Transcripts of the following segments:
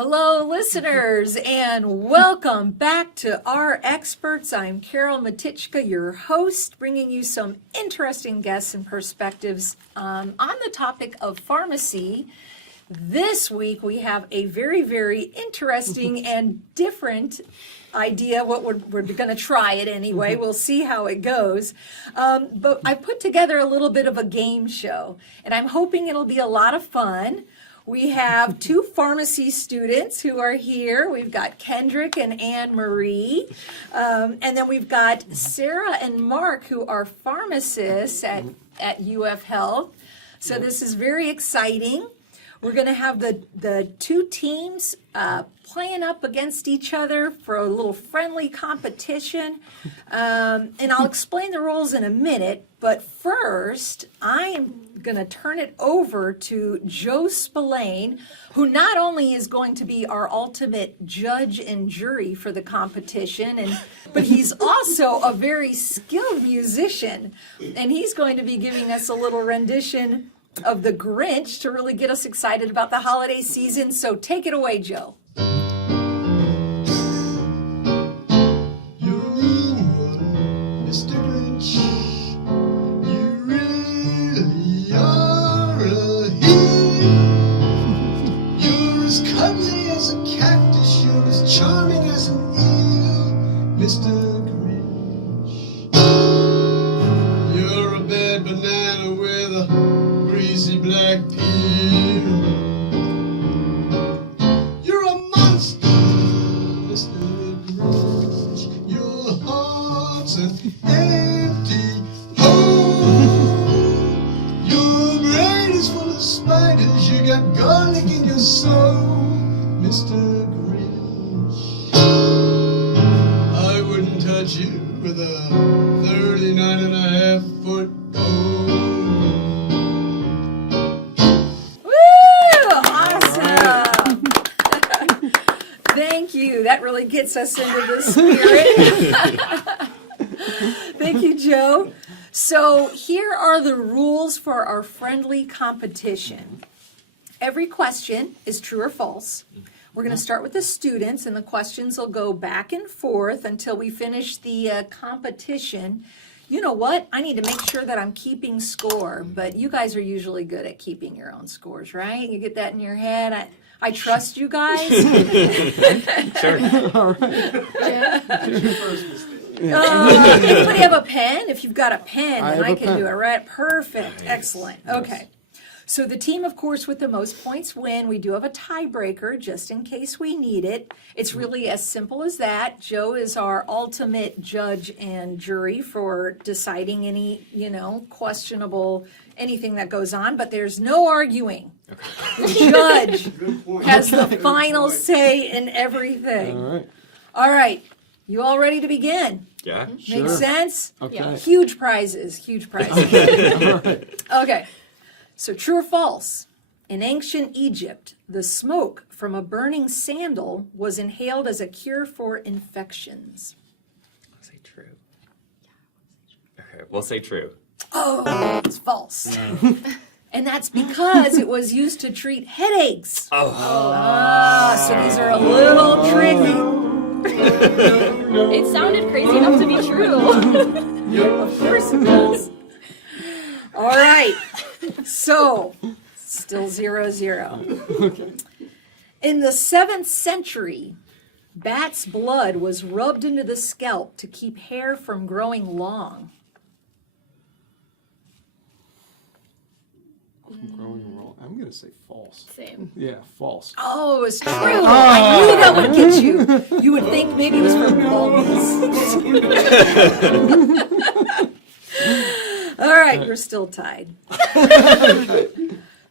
Hello, listeners, and welcome back to Our Experts. I'm Carol Matichka, your host, bringing you some interesting guests and perspectives on the topic of pharmacy. This week, we have a very, very interesting and different idea. We're going to try it anyway. We'll see how it goes. But I put together a little bit of a game show, and I'm hoping it'll be a lot of fun. We have two pharmacy students who are here. We've got Kendrick and AnneMarie. And then we've got Sarah and Mark, who are pharmacists at UF Health. So this is very exciting. We're going to have the two teams playing up against each other for a little friendly competition. And I'll explain the rules in a minute. But first, I'm going to turn it over to Joe Spillane, who not only is going to be our ultimate judge and jury for the competition, but he's also a very skilled musician. And he's going to be giving us a little rendition of the Grinch to really get us excited about the holiday season. So take it away, Joe. You're a mean one, Mr. Grinch. You really are a heel. You're as cuddly as a cactus. You're as charming as an eel, Mr. Grinch. You're a bad banana with a greasy black peel. You're a monster, Mr. Grinch. Your heart's an empty hole. Your brain is full of spiders. You got garlic in your soul, Mr. Grinch. I wouldn't touch you with a 39.5-foot pole. Thank you. That really gets us into the spirit. Thank you, Joe. So here are the rules for our friendly competition. Every question is true or false. We're going to start with the students, and the questions will go back and forth until we finish the competition. You know what? I need to make sure that I'm keeping score, but you guys are usually good at keeping your own scores, right? You get that in your head? I trust you guys. Sure. All right. Anybody have a pen? If you've got a pen, then I can pen. do it, right? Perfect. Excellent. Okay. So the team, of course, with the most points win. We do have a tiebreaker just in case we need it. It's really as simple as that. Joe is our ultimate judge and jury for deciding any, questionable anything that goes on, but there's no arguing. Okay. The judge has the final say in everything. All right. All right. You all ready to begin? Yeah. Makes sense? Okay. Yeah. Huge prizes. All right. Okay. So true or false? In ancient Egypt, the smoke from a burning sandal was inhaled as a cure for infections. I'll say true. Okay, we'll say true. Oh, it's false. And that's because it was used to treat headaches. Oh. So these are a little tricky. It sounded crazy enough to be true. Of course it does. All right. So, still 0-0. Okay. In the 7th century, bat's blood was rubbed into the scalp to keep hair from growing long. Growing wrong. I'm going to say false. Same. Yeah, false. Oh, it's true. I knew that would get you. You would think maybe it was for baldness. All right, we're still tied.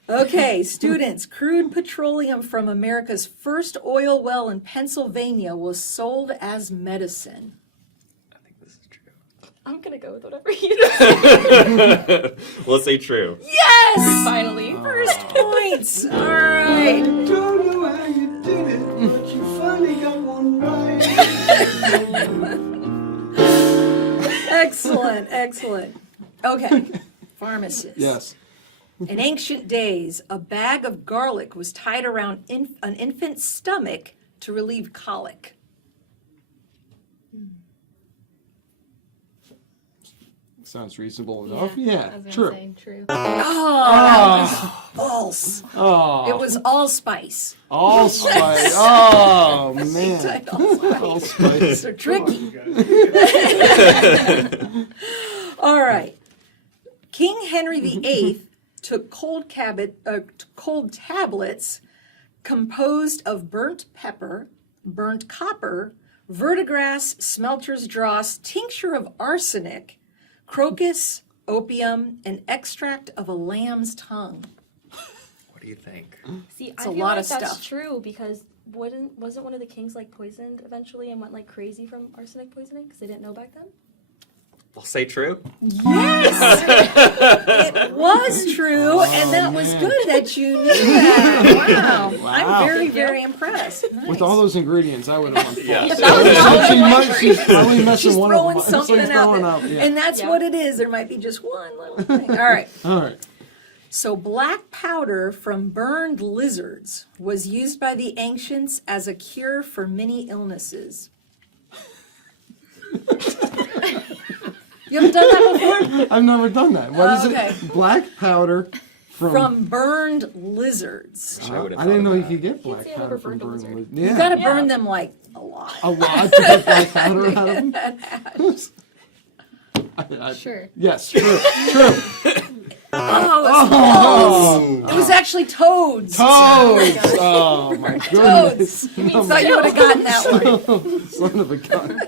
Okay, students, crude petroleum from America's first oil well in Pennsylvania was sold as medicine. I think this is true. I'm gonna go with whatever you say. We'll say true. Yes! Finally. First points. All right. Don't know how you did it, but you finally got one right. Excellent, excellent. Okay, pharmacist. Yes. In ancient days, a bag of garlic was tied around an infant's stomach to relieve colic. Sounds reasonable enough. Yeah, I was gonna true. say true. Oh, false. Oh, It was allspice. allspice. Oh, man. Tied allspice. Allspice. So tricky. All right. King Henry VIII took cold tablets composed of burnt pepper, burnt copper, verdigris, smelter's dross, tincture of arsenic, crocus, opium, and extract of a lamb's tongue. What do you think? See, It's I a feel lot like of that's stuff. true because wasn't one of the kings like poisoned eventually and went like crazy from arsenic poisoning because they didn't know back then? We'll say true. Yes! It was true, and that was man. good that you knew that. Wow. Wow. I'm very, very impressed. With all those ingredients, I would have won false. Yeah. She's probably messing She's one of throwing them. something She's out throwing there. out, yeah. And that's Yeah. what it is. There might be just one little thing. All right. All right. So black powder from burned lizards was used by the ancients as a cure for many illnesses. You haven't done that before? I've never done that. What is Okay. it? Black powder From burned lizards. I would've I didn't thought know you of could get Can't black say I've powder ever from burned a burning lizard. lizards. You Yeah. gotta Yeah. burn them like a lot. A lot to get black powder out of them. Sure. Yes, true. True. Oh, it was actually toads. Toads! Oh my goodness. Toads. Thought you would have gotten that one. Son of a gun.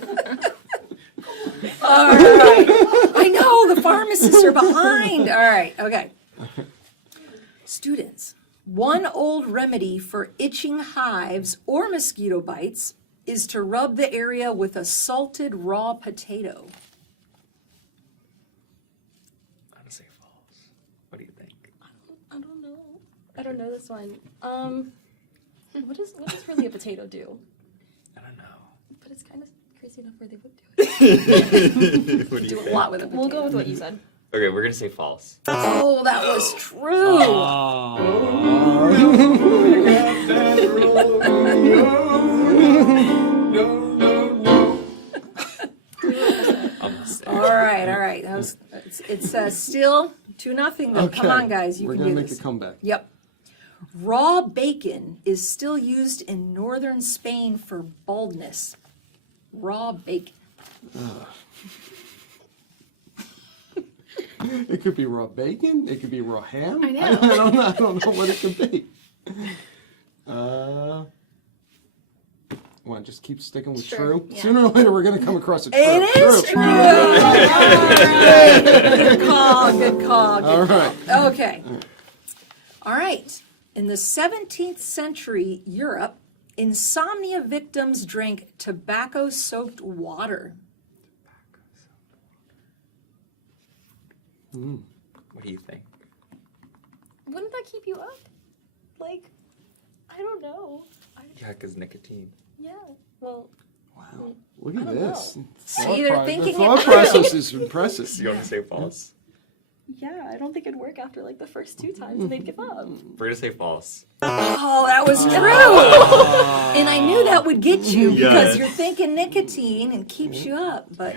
All right. I know, the pharmacists are behind. All right, okay. Students, one old remedy for itching hives or mosquito bites is to rub the area with a salted raw potato. I'm gonna say false. What do you think? I don't know. I don't know this one. What does really a potato do? I don't know. But it's kind of crazy enough where they would do it. What do you Do a think? lot with a potato. We'll go with what you said. Okay, we're gonna say false. Oh, that was true. Almost. All right. That was, it's still 2-0 though. Come on, guys, you We're can gonna do make this. a comeback. Yep. Raw bacon is still used in northern Spain for baldness. Raw bacon. It could be raw bacon. It could be raw ham. I know. I don't know what it could be. Want to just keep sticking with Sure, true? yeah. Sooner or later, we're going to come across a true. It is true. All right. Good call. All right. Okay. All right. In the 17th century Europe, insomnia victims drank tobacco-soaked water. What do you think? Wouldn't that keep you up? Like, I don't know. Yeah, because nicotine. Yeah. Well, Wow. Look I at don't this. know. See, they're thinking the it thought through. process is impressive. You want to say false? yeah, I don't think it'd work after like the first 2 times and they'd give up. We're gonna say false. Oh, that was true. And I knew that would get you because Yes. you're thinking nicotine and keeps you up, but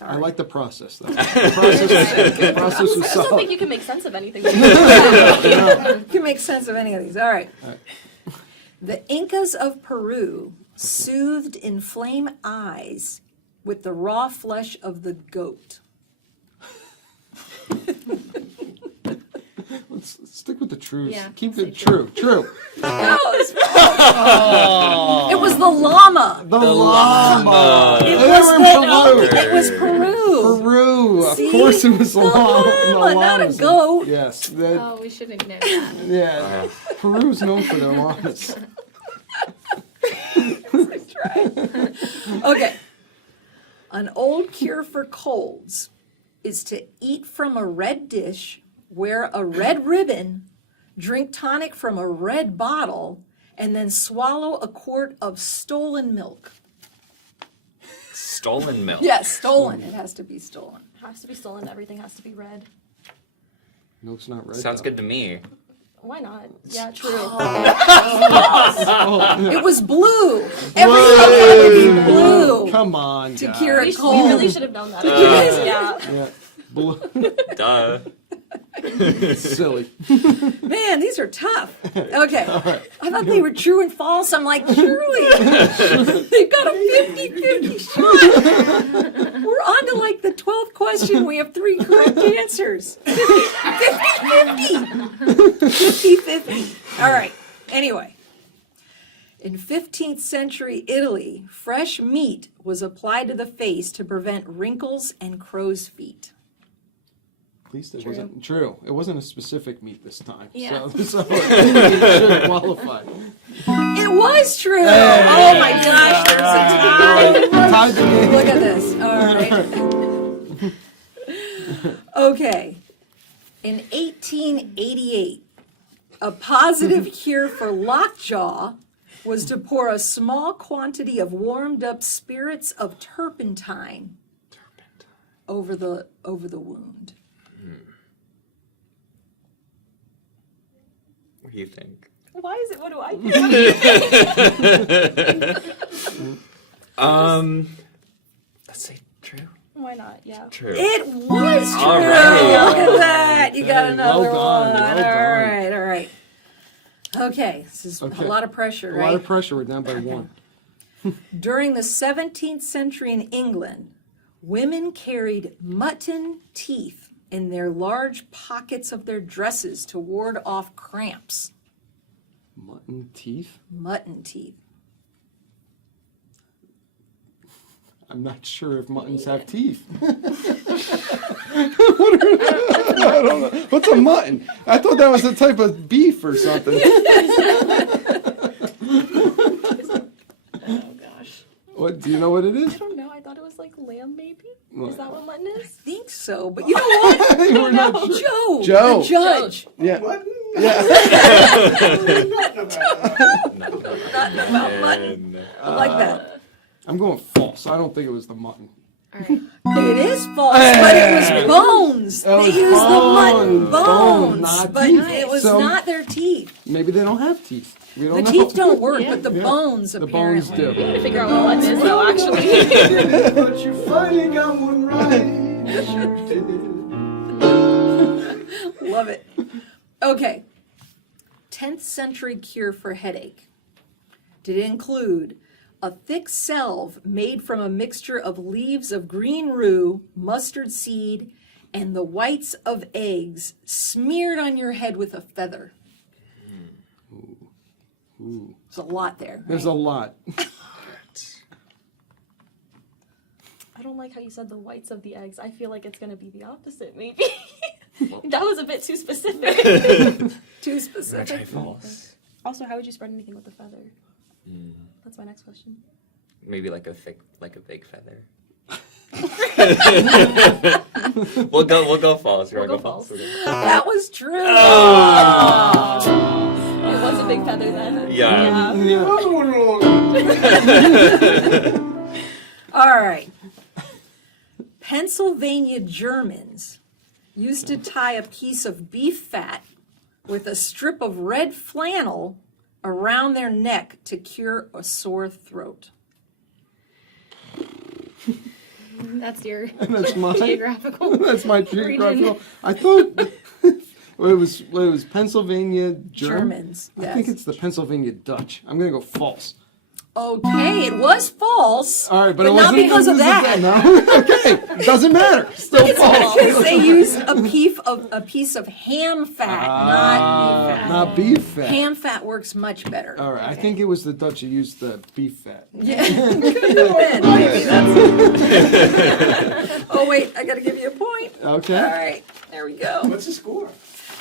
I like the process, though. The process was I still solid. think you can make sense of anything. you can make sense of any of these. All right. The Incas of Peru soothed inflamed eyes with the raw flesh of the goat. Let's stick with the truths. Yeah, Keep say it true. True. No, it was the llama. The llama. It They was were in it was Peru. Peru. Of See? course, it was the The llama. llama, not a goat. Yes. Oh, we shouldn't know that. Yeah. Peru's known for their llamas. Okay. An old cure for colds is to eat from a red dish, wear a red ribbon, drink tonic from a red bottle, and then swallow a quart of stolen milk. Stolen milk. Yes, stolen. It has to be stolen. Has to be stolen. Everything has to be red. Milk's not red. Sounds though. good to me. Why not? Yeah, true. It was blue. Everything had to be blue Come on, to guys. cure a We cold. really should have known that. Yeah. Yeah. Blue. Duh. Silly. Man, these are tough. Okay. I thought they were true and false. I'm like, surely they've got a 50-50 shot. We're on to like the 12th question. We have 3 correct answers. 50-50. 50-50. All right. Anyway. In 15th century Italy, fresh meat was applied to the face to prevent wrinkles and crow's feet. At least it wasn't true. It wasn't a specific meat this time. Yeah. So it should qualify. It was true. Oh my gosh, there's a tie. Tied the game. Look at this. All right. Okay. In 1888, a positive cure for lockjaw was to pour a small quantity of warmed up spirits of turpentine over the wound. What do you think? Why is it? What do I think? Let's say true. Why not? Yeah. True. It was true. All right. Look at that. You got Hey, another well done, one. well done. All right. Okay, this is Okay. a lot of pressure, A right? lot of pressure. We're down by 1. During the 17th century in England, women carried mutton teeth in their large pockets of their dresses to ward off cramps. Mutton teeth? Mutton teeth. I'm not sure if muttons have teeth. I don't know. What's a mutton? I thought that was a type of beef or something. Oh gosh. What? Do you know what it is? I don't know. I thought it was like lamb, maybe. What? Is that what mutton I is? think so, but you know what? We're not sure. Joe, Joe. the judge. Yeah. What? Yeah. Nothing about mutton. I like that. I'm going false. I don't think it was the mutton. All right. It is false, but it was bones. Oh, They it's used the mutton bone, bones, not but teeth. it was So- not their teeth. Maybe they don't have teeth. We don't The know. teeth don't work, Yeah. but the Yeah. bones The apparently. bones do. We need to figure out what mutton is, though. Actually. But you finally got one right. You did. Love it. Okay. 10th century cure for headache. Did it include a thick salve made from a mixture of leaves of green rue, mustard seed, and the whites of eggs smeared on your head with a feather? Ooh. There's a lot there. There's a lot. I don't like how you said the whites of the eggs. I feel like it's gonna be the opposite, maybe. That was a bit too specific. Too I'm gonna try specific. false. Also, how would you spread anything with a feather? That's my next question. Maybe like a big feather. We'll go false. We'll go false. That was true. It was a big feather then. Yeah. All right. Pennsylvania Germans used to tie a piece of beef fat with a strip of red flannel around their neck to cure a sore throat. That's your That's my geographical. That's my geographical. I thought well, it was Pennsylvania Germans, I yes. think it's the Pennsylvania Dutch. I'm gonna go false. Okay, it was false. All right, but, but it not wasn't because of that. No, okay, doesn't matter. Still It's false. because they used a piece of ham fat, not beef fat. Not beef fat. Ham fat works much better. All right, I think it was the Dutch who used the beef fat. Yeah, could have been. Maybe that's. Oh wait, I got to give you a point. Okay. All right, there we go. What's the score?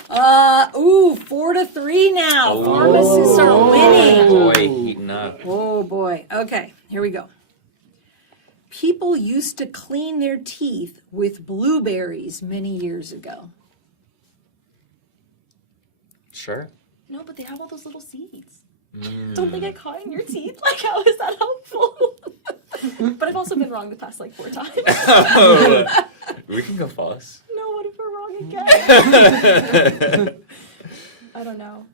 4-3 now. Pharmacists are winning. Boy, heating up. Oh boy. Okay, here we go. People used to clean their teeth with blueberries many years ago. Sure. No, but they have all those little seeds. Don't they get caught in your teeth? Like, how is that helpful? But I've also been wrong the past like 4 times. Oh, we can go false. No, what if we're wrong guess. I don't know.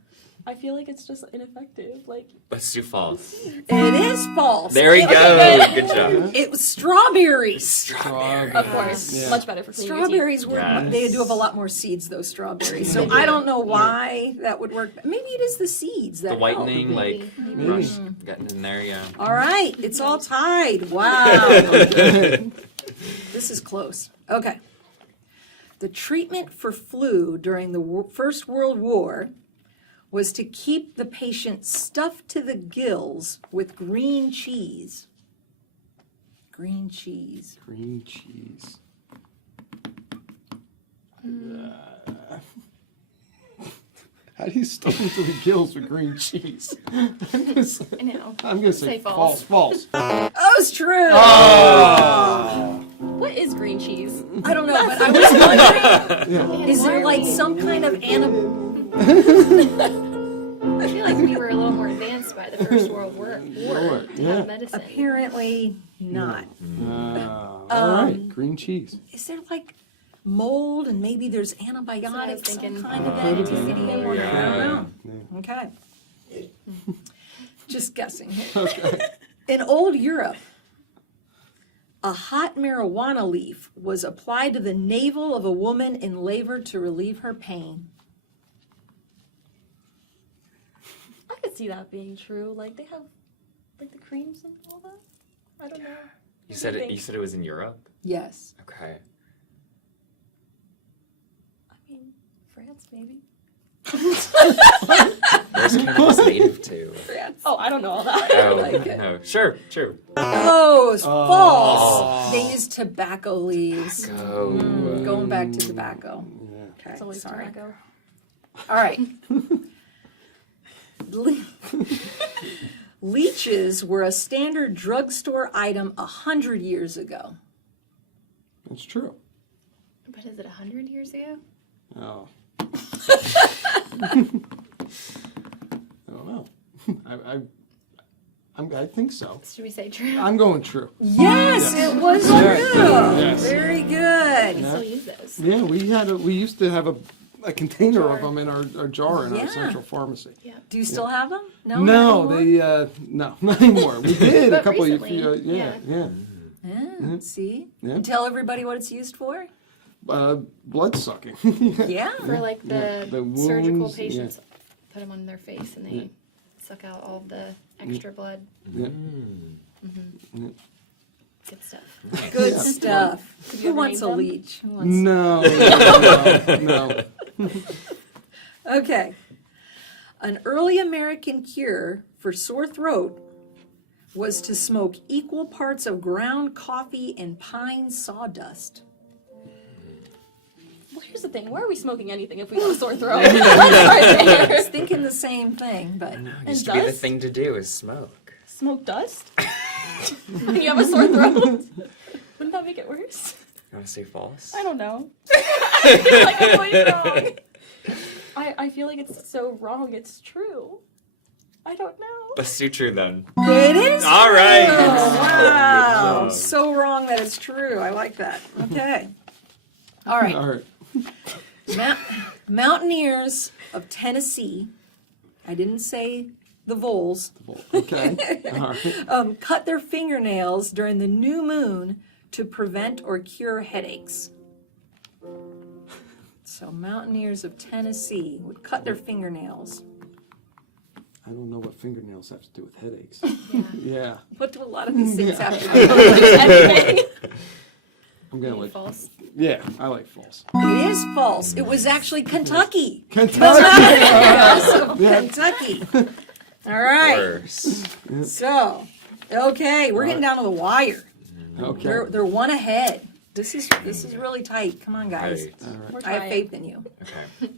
I feel like it's just ineffective. Like, Let's do false. It is false. There we It- go. Good job. It was strawberries. Strawberry. of course, Yeah. much better for cleaning your teeth. Strawberries were, Yes. they do have a lot more seeds, those strawberries. So I don't know why that would work. Maybe it is the seeds that The whitening, help. like, Maybe. rush getting in there, yeah. All right, it's all tied. Wow. This is close. Okay. The treatment for flu during the First World War was to keep the patient stuffed to the gills with green cheese. Green cheese. Green cheese. How do you stuff into the gills with green cheese? I'm gonna say, I know. I'm gonna say Say false. false. That was true. What is green cheese? I don't know, but I was wondering, Yeah. is there like some kind of animal? I feel like we were a little more advanced by the First World War. Lord, yeah. Medicine. Apparently not. All right, green cheese. Is there like mold and maybe there's what I was antibiotics, some thinking. kind of Could have activity? been. I don't know. Yeah. Okay. Just guessing here. Okay. In old Europe, a hot marijuana leaf was applied to the navel of a woman in labor to relieve her pain. I could see that being true. Like, they have, like, the creams and all that. I don't know. You said it was in Europe? Yes. Okay. I mean, France, maybe. Where's Kendrick's native to? Oh, I don't know all that. Oh, like it. no. Sure, true. Oh, it's false. They use tobacco leaves. Go. Going back to tobacco. Okay, It's always sorry. tobacco. All right. Leeches were a standard drugstore item 100 years ago. That's true. But is it 100 years ago? Oh. I don't know. I think so. Should we say true? I'm going true. Yes, Yes. it was Yes. true. Yes. Very good. We still use those. Yeah, we used to have a container of Jar. them in our jar in Yeah. our central pharmacy. Yeah. Do you still have them? No, not anymore? they no, not anymore. We did a But couple of recently, yeah. Yeah, see? Yeah. And tell everybody what it's used for? Blood sucking. Yeah. For like Yeah, the, the surgical wounds, patients, put them on their face and they suck out all of the extra blood. Yeah. Good stuff. Good Yeah. stuff. you Who ever wants a name them? leech? Who wants... No. Okay. An early American cure for sore throat was to smoke equal parts of ground coffee and pine sawdust. Well, here's the thing. Why are we smoking anything if we have a sore throat? Let's start I there. was thinking the same thing, but It And used to be the dust? thing to do is smoke. Smoke dust? And you have a sore throat? Wouldn't that make it worse? You want to say false? I don't know. I feel like I'm always wrong. I feel like it's so wrong, it's true. I don't know. Let's do true then. it is. All right. Oh, wow. Good job. So wrong that it's true. I like that. Okay. All right. All right. Mountaineers of Tennessee, I didn't say the voles, Okay. All right. cut their fingernails during the new moon to prevent or cure headaches. So mountaineers of Tennessee would cut their fingernails. I don't know what fingernails have to do with headaches. Yeah. Yeah. What do a lot of these things have to do? Anything. I'm gonna Maybe like. false. Yeah, I like false. It is false. It was actually Kentucky. Kentucky. Kentucky. All right. Worse. So, okay, we're getting down to the wire. Okay. They're one ahead. This is really tight. Come on, guys. Right. We're I have trying. faith in you. Okay.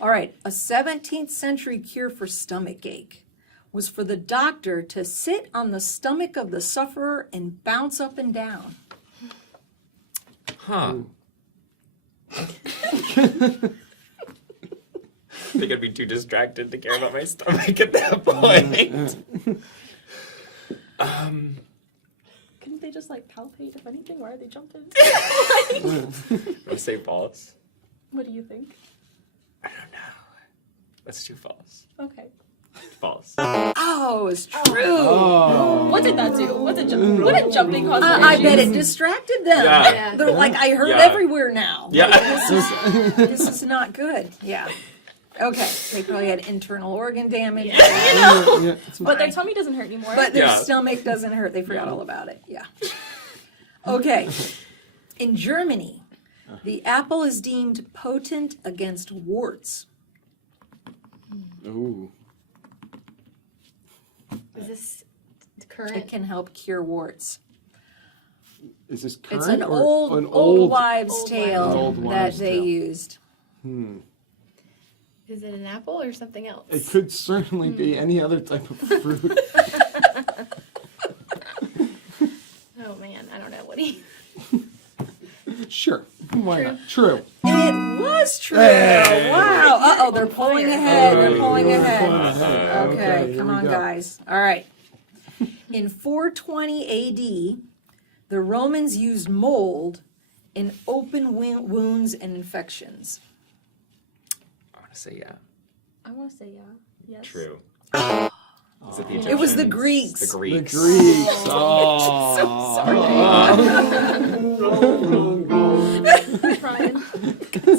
All right, a 17th century cure for stomach ache was for the doctor to sit on the stomach of the sufferer and bounce up and down. Huh. I think I'd be too distracted to care about my stomach at that point. Couldn't they just like palpate if anything? Why are they jumping? I'll say false. What do you think? I don't know. That's too false. Okay. False. Oh, it's true. Oh. What did that do? What did jumping cause? I bet it distracted them. Yeah. They're like, I heard Yeah. everywhere now. Yeah. Like, this is not good. Yeah. Okay. They probably had internal organ damage. Yeah, it's But their tummy doesn't hurt anymore. But their Yeah. stomach doesn't hurt. They forgot all about it. Yeah. Okay. In Germany, the apple is deemed potent against warts. Ooh. Is this It current? can help cure warts. Is this current It's an or old, an old wives' Old tale Old that wives' they tale. used. Is it an apple or something else? It could certainly be any other type of fruit. Oh man, I don't know. What do you? Sure. Why not? True. It was true. Hey. Wow. Uh-oh, they're pulling ahead. They're pulling ahead. Okay, Okay, here come we on, go. guys. All right. In 420 AD, the Romans used mold in open wounds and infections. I want to say yeah. I want to say yeah. Yes. True. Is it, the It was the Egyptians? Greeks. The The Greeks. Greeks. Oh. I'm trying.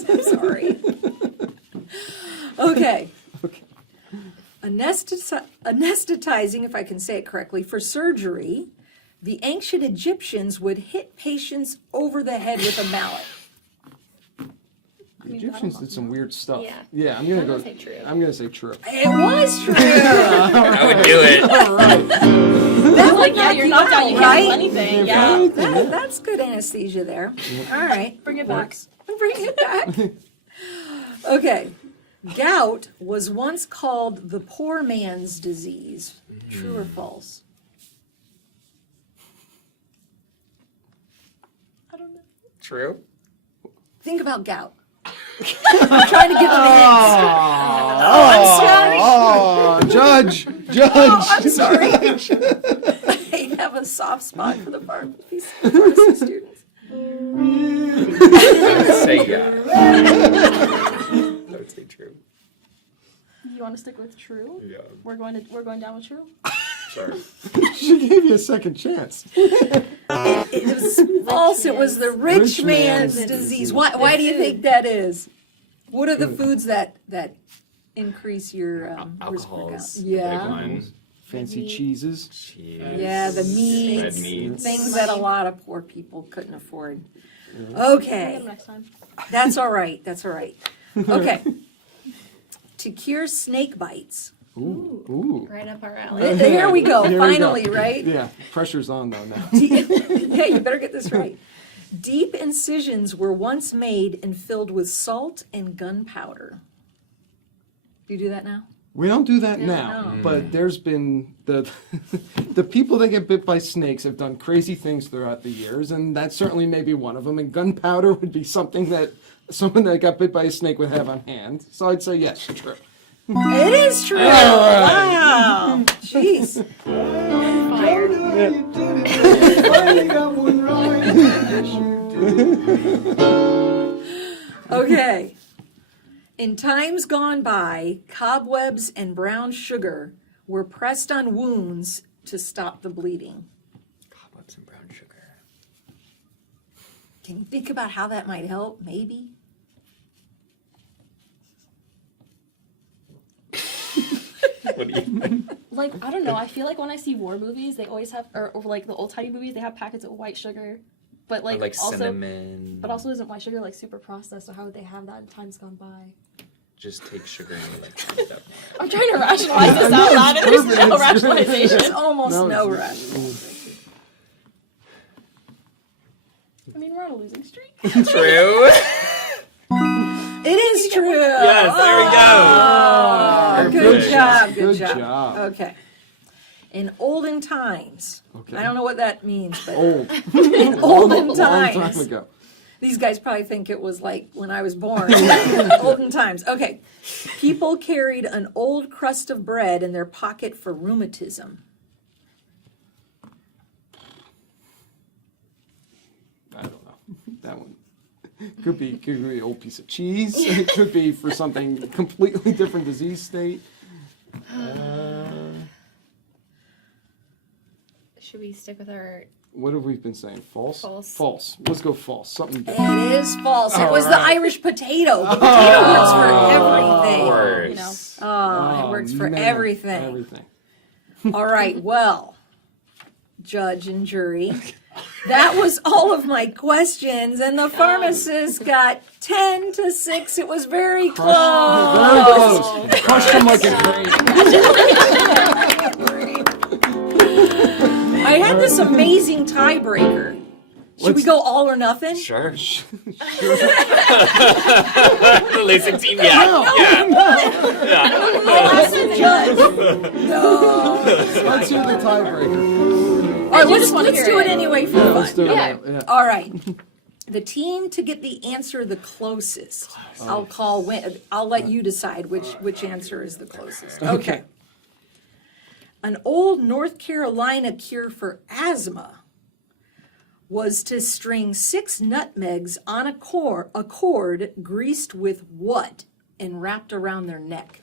I'm sorry. Okay. Anesthetizing, if I can say it correctly, for surgery, the ancient Egyptians would hit patients over the head with a mallet. The Egyptians did some weird stuff. Yeah. I'm gonna I'm go. gonna say true. I'm gonna say true. It was true. I would do it. That would Like, yeah, knock you're you not down. out, You can't do right? anything. Yeah. That's good anesthesia there. All right. Bring it back. Bring it back. Okay. Gout was once called the poor man's disease. True or false? I don't know. True. Think about gout. I'm trying to give them hints. I'm sorry. Oh, Judge. I'm sorry. I have a soft spot for the pharmacy students. Say yeah. I would say true. You want to stick with true? Yeah. We're going down with true. Sure. She gave you a second chance. It was false. It was the rich man's disease. Why do you think that is? What are the foods that increase your risk for gout? Alcohol's Yeah. big one. Fancy cheeses. Cheese. Yeah, the meats, Red meats. things that a lot of poor people couldn't afford. Bring Okay, them next time. that's all right, that's all right. Okay. To cure snake bites. Ooh. Right up our alley. Here we go, Here we finally, go. right? Yeah, pressure's on though now. Yeah, you better get this right. Deep incisions were once made and filled with salt and gunpowder. Do you do that now? We don't do that now, No. but there's been the people that get bit by snakes have done crazy things throughout the years, and that certainly may be one of them. And gunpowder would be something that someone that got bit by a snake would have on hand. So I'd say yes, true. It is true. Wow. Jeez. Fire. Finally got one right. Yes, you did. Okay. In times gone by, cobwebs and brown sugar were pressed on wounds to stop the bleeding. Cobwebs and brown sugar. Can you think about how that might help? Maybe. What do you? Like, I don't know. I feel like when I see war movies, they always have, or like the old timey movies, they have packets of white sugar. But Or like, like also, cinnamon. but also isn't white sugar like super processed? So how would they have that in times gone by? Just take sugar and like grind it up. I'm trying to rationalize this out loud, and there's no rationalization. There's almost No, no it's- rush. I mean, we're on a losing streak. True. It is true. Yes, there we go. Oh, good Perfect. job. Good Good job. job. Okay. In olden times, Okay. I don't know what that means, but Old. in olden Long time times, ago. these guys probably think it was like when I was born. Olden times. Okay. People carried an old crust of bread in their pocket for rheumatism. I don't know. That one. Could be an old piece of cheese. It could be for something completely different disease state. Should we stick with our? What have we been saying? False? False. False. Let's go false. Something It different. is false. It was the right. Irish potato. The potato works for everything. Worse. You know. Oh, it works for man, everything. Everything. All right, well, judge and jury, that was all of my questions, and the pharmacist got 10-6. It was very close. Very close. Crushed him like a grape. I had this amazing tiebreaker. Should we go all or nothing? Sure. The losing team, yeah. I'll ask the judge. No. Let's hear the tiebreaker. All right, just wanna let's hear do it it. anyway for Let's do fun. it. Yeah. All right. The team to get the answer the closest, I'll let you decide which answer is the closest. Okay. An old North Carolina cure for asthma was to string 6 nutmegs on a cord greased with what and wrapped around their neck?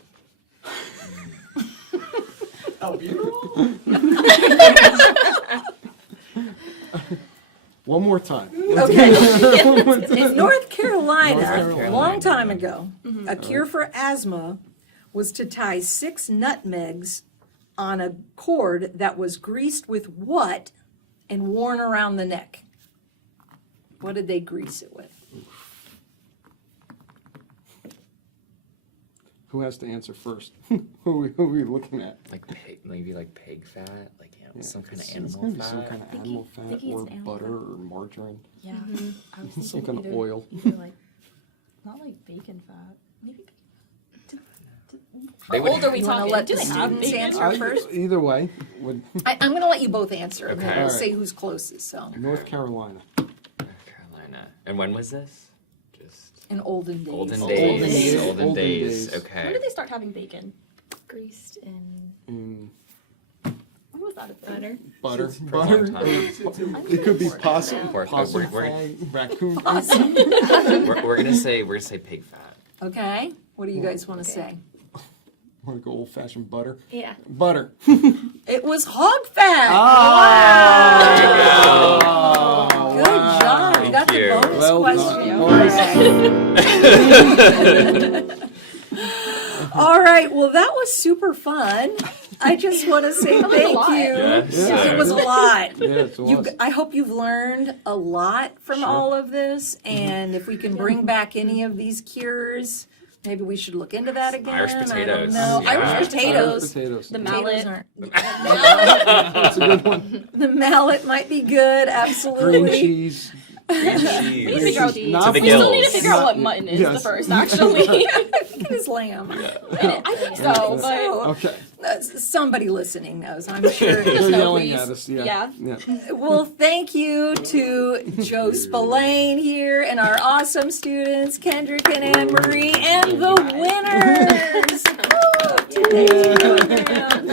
One more time. Okay. In North Carolina, North Carolina. a long time ago, a cure for asthma was to tie 6 nutmegs on a cord that was greased with what and worn around the neck? What did they grease it with? Who has to answer first? Who are we looking at? Like maybe like pig fat, like some kind of It's animal gonna be fat. some kind of animal fat thinking or it's animal butter fat. or margarine. Yeah. I was Some thinking kind of either- oil. either like, not like bacon fat. Maybe. They How would- old are we You wanna talking? let Do the they have students bacon? answer first? Either way, would I'm going to let you both answer, and then Okay. we'll All say who's closest. So, North Carolina. North Carolina. And when was this? Just in olden days. olden Olden days. days. Olden days. When Okay. did they start having bacon? Greased in Mm, When was that a thing? butter. butter. For a long Butter. time. It could be possum. Pork. Possum We're- fang, raccoon. We're gonna say pig fat. Okay. What do you guys want to Okay. say? Want to go old fashioned butter? Yeah. Butter. It was hog fat. Ah! Good job. You got Thank you. the bonus Well question correct. All right. Well, that was super fun. I just want to say That was a thank lot. you. Yes. It was a lot. Yeah, it's a lot. I hope you've learned a lot from Sure. all of this, and if we can bring back any of these cures, maybe we should look into that again. Irish I potatoes. don't know. Yeah. Irish potatoes. Irish potatoes. The Potatoes mallet. aren't- That's a good one. The mallet might be good. Green Absolutely. cheese. We need to figure out cheese. Not To the We still need to gills. figure out what mutton is the Yes. first, actually. It is lamb. I think so, but Okay. Somebody listening knows, I'm sure. They're know, yelling please. at us. Yeah. Yeah. Well, thank you to Joe Spillane here and our awesome students, Kendrick and AnneMarie, and the winners of today's program.